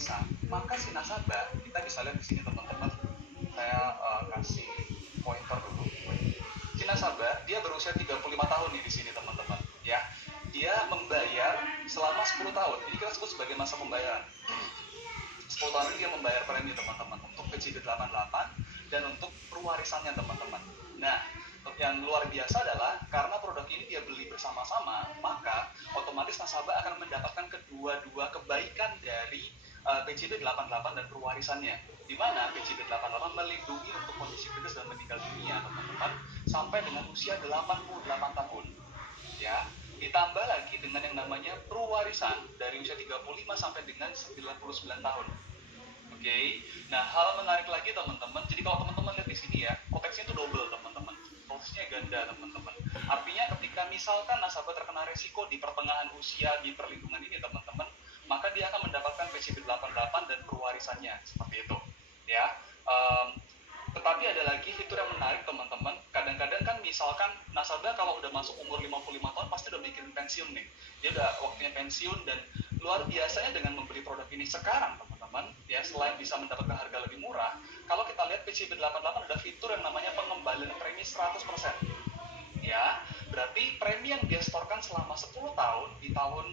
pewarisan, maka si nasabah, kita bisa lihat di sini teman-teman, saya kasih pointer dulu. Si nasabah dia berusia 35 tahun nih di sini teman-teman, ya. Dia membayar selama 10 tahun. Ini kita sebut sebagai masa pembayaran. 10 tahun ini dia membayar premi teman-teman untuk PJB 88 dan untuk pewarisannya teman-teman. Nah, yang luar biasa adalah karena produk ini dia beli bersama-sama, maka otomatis nasabah akan mendapatkan kedua-dua kebaikan dari PJB 88 dan pewarisannya, di mana PJB 88 melindungi untuk kondisi kritis dan meninggal dunia teman-teman sampai dengan usia 88 tahun, ya. Ditambah lagi dengan yang namanya pewarisan dari usia 35 sampai dengan 99 tahun. Oke. Nah, hal menarik lagi teman-teman. Jadi kalau teman-teman lihat di sini ya, proteksinya itu double teman-teman. Proteksinya ganda teman-teman. Artinya ketika misalkan nasabah terkena resiko di pertengahan usia di perlindungan ini teman-teman, maka dia akan mendapatkan PJB 88 dan pewarisannya seperti itu. Ya. Tetapi ada lagi fitur yang menarik teman-teman. Kadang-kadang kan misalkan nasabah kalau udah masuk umur 55 tahun pasti udah mikirin pensiun nih. Dia udah waktunya pensiun, dan luar biasanya dengan membeli produk ini sekarang teman-teman, ya, selain bisa mendapatkan harga lebih murah, kalau kita lihat PJB 88 ada fitur yang namanya pengembalian premi 100%. Ya, berarti premi yang dia setorkan selama 10 tahun di tahun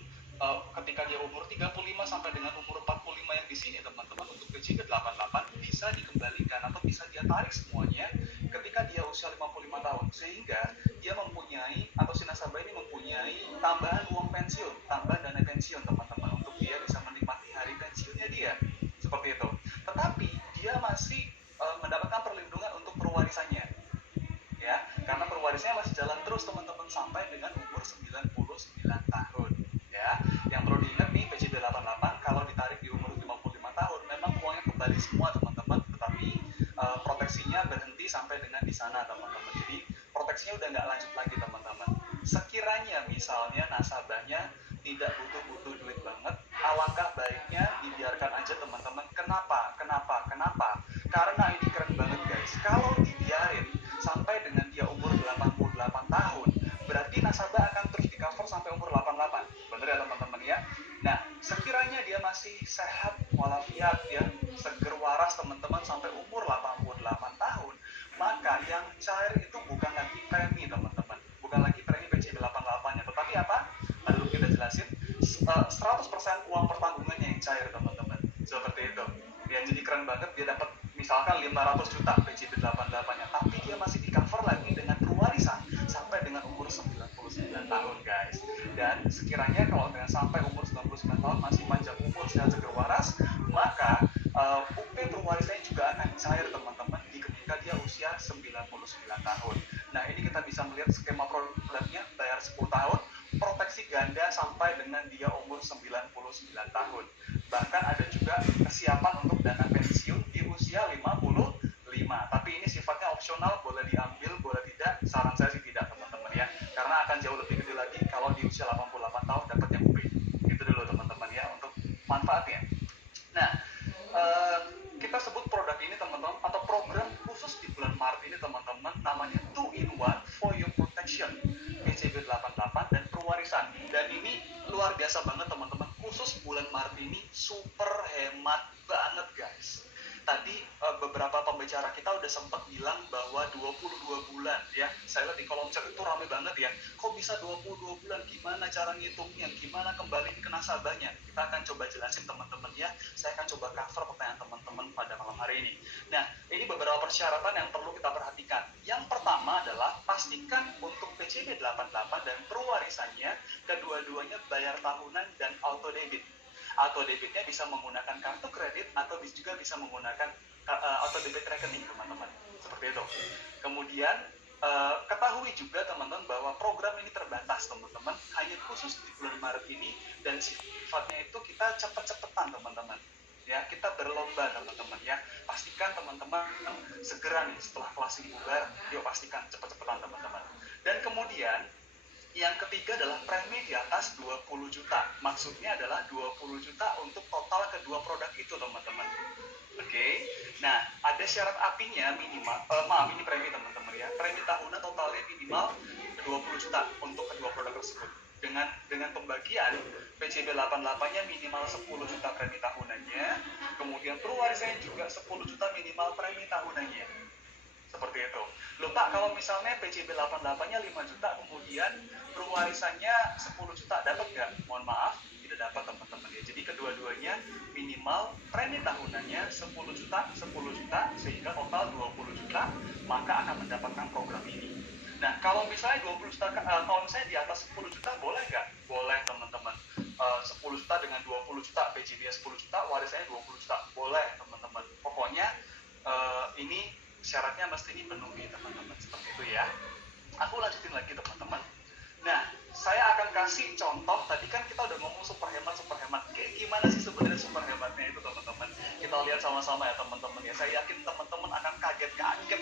ketika dia umur 35 sampai dengan umur 45 yang di sini teman-teman, untuk PJB 88 bisa dikembalikan atau bisa dia tarik semuanya ketika dia usia 55 tahun, sehingga dia mempunyai, atau si nasabah ini mempunyai tambahan uang pensiun, tambahan dana pensiun teman-teman, untuk dia bisa menikmati hari pensiunnya dia, seperti itu. Tetapi dia masih mendapatkan perlindungan untuk pewarisannya, ya, karena perwarisnya masih jalan terus teman-teman sampai dengan umur 99 tahun, ya. Yang perlu diingat nih, PJB 88 kalau ditarik di umur 55 tahun memang uangnya kembali semua teman-teman, tetapi proteksinya berhenti sampai dengan di sana teman-teman. Jadi proteksinya udah nggak lanjut lagi teman-teman. Sekiranya misalnya nasabahnya tidak butuh duit banget, alangkah baiknya dibiarkan aja teman-teman. Kenapa? Karena ini keren banget guys. Kalau dibiarin sampai dengan dia umur 88 tahun, berarti nasabah akan terus di cover sampai umur 88. Bener ya teman-teman ya. Nah, sekiranya dia masih sehat walafiat, ya, seger waras teman-teman sampai umur 88 tahun, maka yang cair itu bukan lagi premi teman-teman, bukan lagi premi PJB 88-nya, tetapi apa? Tadi dulu kita jelasin, 100% uang pertanggungannya yang cair teman-teman, seperti itu. Ya, jadi keren banget, dia dapat misalkan 500 juta PJB 88-nya, tapi dia masih di cover lagi dengan pewarisan sampai dengan umur 99 tahun guys. Dan sekiranya kalau dengan sampai umur 99 tahun masih panjang umur, sehat, seger waras, maka UP pewarisannya juga akan cair teman-teman di ketika dia usia 99 tahun. Nah, ini kita bisa melihat skema produknya, bayar 10 tahun, proteksi ganda sampai dengan dia umur 99 tahun. Bahkan ada juga kesiapan untuk dana pensiun di usia 55. Tapi ini sifatnya opsional, boleh diambil, boleh tidak. Saran saya sih tidak teman-teman ya, karena akan jauh lebih gede lagi kalau di usia 88 tahun dapat yang UP. Itu dulu teman-teman ya untuk manfaatnya. Nah, kita sebut produk ini teman-teman, atau program khusus di bulan Maret ini teman-teman, namanya 2-in-1 for your protection, PJB 88 dan pewarisan. Dan ini luar biasa banget teman-teman, khusus bulan Maret ini super hemat banget guys. Tadi beberapa pembicara kita udah sempat bilang bahwa 22 bulan ya. Saya lihat di kolom chat itu rame banget ya. Kok bisa 22 bulan? Gimana cara ngitungnya? Gimana kembaliin ke nasabahnya? Kita akan coba jelasin teman-teman ya. Saya akan coba cover pertanyaan teman-teman pada malam hari ini. Nah, ini beberapa persyaratan yang perlu kita perhatikan. Yang pertama adalah pastikan untuk PJB 88 dan pewarisannya kedua-duanya bayar tahunan dan auto debit. Auto debitnya bisa menggunakan kartu kredit atau juga bisa menggunakan auto debit rekening teman-teman, seperti itu. Kemudian ketahui juga teman-teman bahwa program ini terbatas teman-teman, hanya khusus di bulan Maret ini, dan sifatnya itu kita cepet-cepetan teman-teman ya, kita berlomba teman-teman ya. Pastikan teman-teman segera nih setelah kelas ini bubar, yuk pastikan cepet-cepetan teman-teman. Dan kemudian yang ketiga adalah premi di atas 20 juta. Maksudnya adalah 20 juta untuk total kedua produk itu, teman-teman. Oke. Nah, ada syarat apinya minimal, ini premi teman-teman ya. Premi tahunan totalnya minimal 20 juta untuk kedua produk tersebut. dengan pembagian PCB 88-nya minimal 10 juta premi tahunannya, kemudian perwarisannya juga 10 juta minimal premi tahunannya. Seperti itu. Loh Pak, kalau misalnya PCB 88-nya 5 juta, kemudian perwarisannya 10 juta, dapat nggak? Mohon maaf, tidak dapat teman-teman ya. Jadi kedua-duanya minimal premi tahunannya 10 juta, 10 juta, sehingga total 20 juta, maka akan mendapatkan program ini. Nah, kalau misalnya 20 juta, kalau misalnya di atas 10 juta, boleh nggak? Boleh teman-teman. 10 juta dengan 20 juta, PCB-nya 10 juta, warisannya 20 juta, boleh teman-teman. Pokoknya ini syaratnya mesti dipenuhi teman-teman, seperti itu ya. Aku lanjutin lagi teman-teman. Nah, saya akan kasih contoh. Tadi kan kita udah ngomong super hemat. Kayak gimana sih sebenarnya super hematnya itu teman-teman? Kita lihat sama-sama ya teman-teman ya. Saya yakin teman-teman akan kaget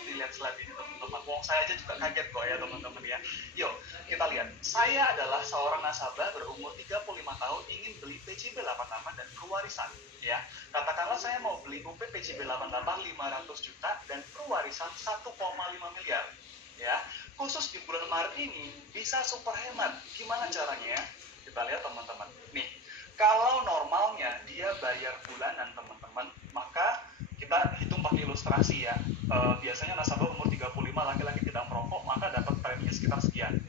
dilihat slide ini teman-teman. Wong saya aja juga kaget kok ya teman-teman ya. Yuk, kita lihat. Saya adalah seorang nasabah berumur 35 tahun ingin beli PCB 88 dan pewarisan ya. Katakanlah saya mau beli UP PCB 88 500 juta dan pewarisan 1,5 miliar ya. Khusus di bulan Maret ini bisa super hemat. Gimana caranya? Kita lihat teman-teman. Nih, kalau normalnya dia bayar bulanan teman-teman, maka kita hitung pakai ilustrasi ya. Biasanya nasabah umur 35 laki-laki tidak merokok, maka dapat preminya sekitar sekian.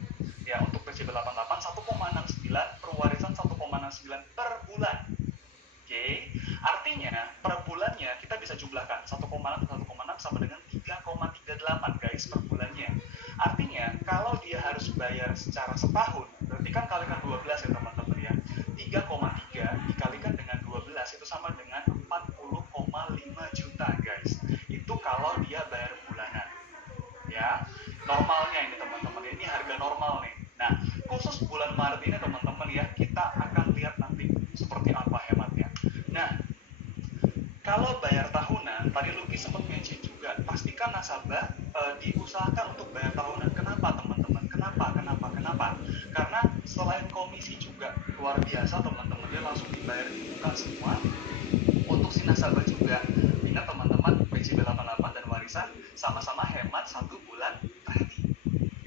Ya, untuk PCB 88 1,69, perwarisan 1,69 per bulan. Oke, artinya per bulannya kita bisa jumlahkan 1,6 sama dengan 3,38 guys per bulannya. Artinya kalau dia harus bayar secara setahun, berarti kan kalikan 12 ya teman-teman ya. 3,3 dikalikan dengan 12 itu sama dengan 40,5 juta guys. Itu kalau dia bayar bulanan. Ya, normalnya ini teman-teman, ini harga normal nih. Nah, khusus bulan Maret ini teman-teman ya, kita akan lihat nanti seperti apa hematnya. Nah, kalau bayar tahunan, tadi Lucky sempat mention juga, pastikan nasabah diusahakan untuk bayar tahunan. Kenapa teman-teman? Kenapa? Karena selain komisi juga luar biasa teman-teman, dia langsung dibayar di muka semua. Untuk si nasabah juga, ingat teman-teman, PCB 88 dan warisan sama-sama hemat 1 bulan premi.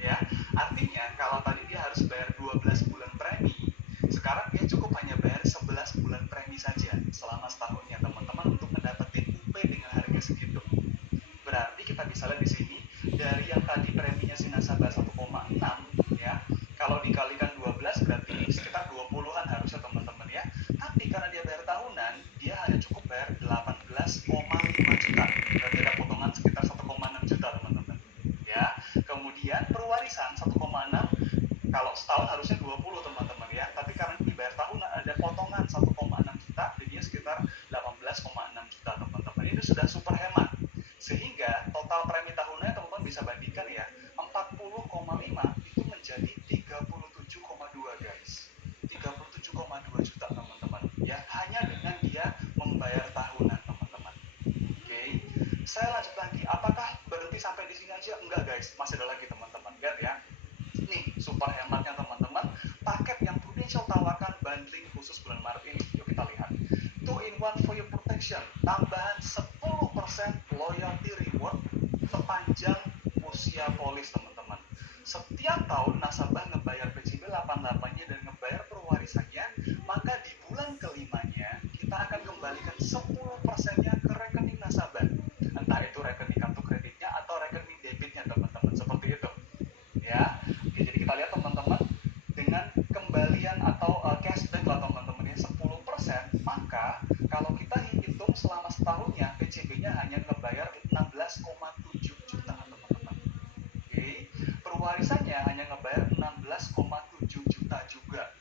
Ya, artinya kalau tadi dia harus bayar 12 bulan premi, sekarang dia cukup hanya bayar 11 bulan premi saja selama setahunnya teman-teman untuk mendapatkan UP dengan harga segitu. Berarti kita bisa lihat di sini dari yang tadi preminya si nasabah 1,6 ya, kalau dikalikan 12 berarti sekitar 20-an harusnya teman-teman ya. Tapi karena dia bayar tahunan, dia hanya cukup bayar 18,5 juta. Berarti ada potongan sekitar 1,6 juta teman-teman. Ya, kemudian perwarisan 1,6, kalau setahun harusnya 20 teman-teman ya, tapi karena dibayar tahunan ada potongan 1,6 juta, jadinya sekitar 18,6 juta teman-teman. Ini sudah super hemat, sehingga total premi tahunnya teman-teman bisa bandingkan ya, 40,5 itu menjadi 37,2 guys, 37,2 juta teman-teman ya, hanya dengan dia membayar tahunan teman-teman. Oke, saya lanjut lagi. Apakah berhenti sampai di sini aja? Enggak guys, masih ada lagi teman-teman. Lihat ya. Nih, super hematnya teman-teman. Paket yang Prudential tawarkan bundling khusus bulan Maret ini. Yuk kita lihat. 2-in-1 for your protection. Tambahan 10% loyalty reward sepanjang usia polis teman-teman. Setiap tahun nasabah ngebayar PCB 88-nya dan ngebayar perwarisannya, maka di bulan kelimanya kita akan kembalikan 10%-nya ke rekening nasabah. Entah itu rekening kartu kreditnya atau rekening debitnya teman-teman, seperti itu. Ya, oke, jadi kita lihat teman-teman, dengan kembalian atau cashback lah teman-teman ya 10%, maka kalau kita hitung selama setahunnya PCB-nya hanya ngebayar 16,7 juta teman-teman. Oke, perwarisannya hanya ngebayar 16,7 juta juga.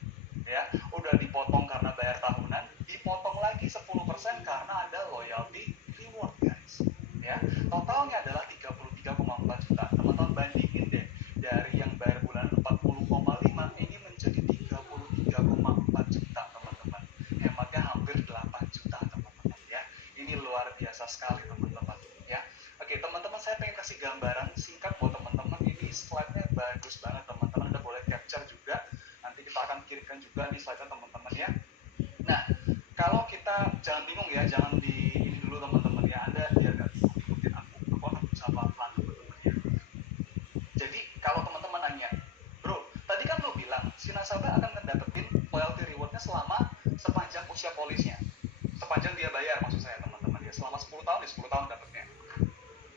Ya, udah dipotong karena bayar tahunan, dipotong lagi 10% karena ada loyalty reward guys. Ya, totalnya adalah 33,4 juta. Teman-teman bandingin deh, dari yang bayar bulan 40,5 ini menjadi 33,4 juta teman-teman. Hematnya hampir 8 juta teman-teman ya. Ini luar biasa sekali teman-teman ya. Oke teman-teman, saya pengen kasih gambaran singkat buat teman-teman. Ini slide-nya bagus banget teman-teman, Anda boleh capture juga. Nanti kita akan kirimkan juga nih slide-nya teman-teman ya. Nah, kalau kita jangan bingung ya, jangan di ini dulu teman-teman ya. Anda biar gak bingung ikutin aku akan berusaha pelan-pelan teman-teman ya. Jadi kalau teman-teman nanya, bro, tadi kan lo bilang si nasabah akan pokoknya selama sepanjang usia polisnya, sepanjang dia bayar, maksud saya teman-teman ya, selama 10 tahun ya 10 tahun dapatnya.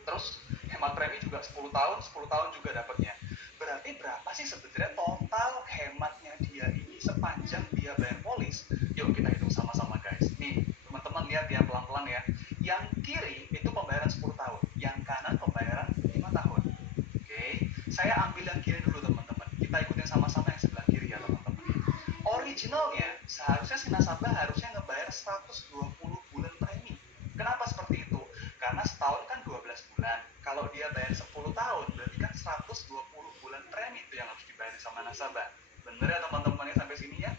Terus hemat premi juga 10 tahun juga dapatnya. Berarti berapa sih sebenarnya total hematnya dia ini sepanjang dia bayar polis? Yuk kita hitung sama-sama guys. Nih teman-teman lihat ya pelan-pelan ya. Yang kiri itu pembayaran 10 tahun, yang kanan pembayaran 5 tahun. Oke, saya ambil yang kiri dulu teman-teman. Kita ikutin sama-sama yang sebelah kiri ya teman-teman. Originalnya seharusnya si nasabah harusnya ngebayar 120 bulan premi. Kenapa seperti itu? Karena setahun kan 12 bulan. Kalau dia bayar 10 tahun, berarti kan 120 bulan premi itu yang harus dibayar sama nasabah. Bener ya teman-teman ya sampai sini ya?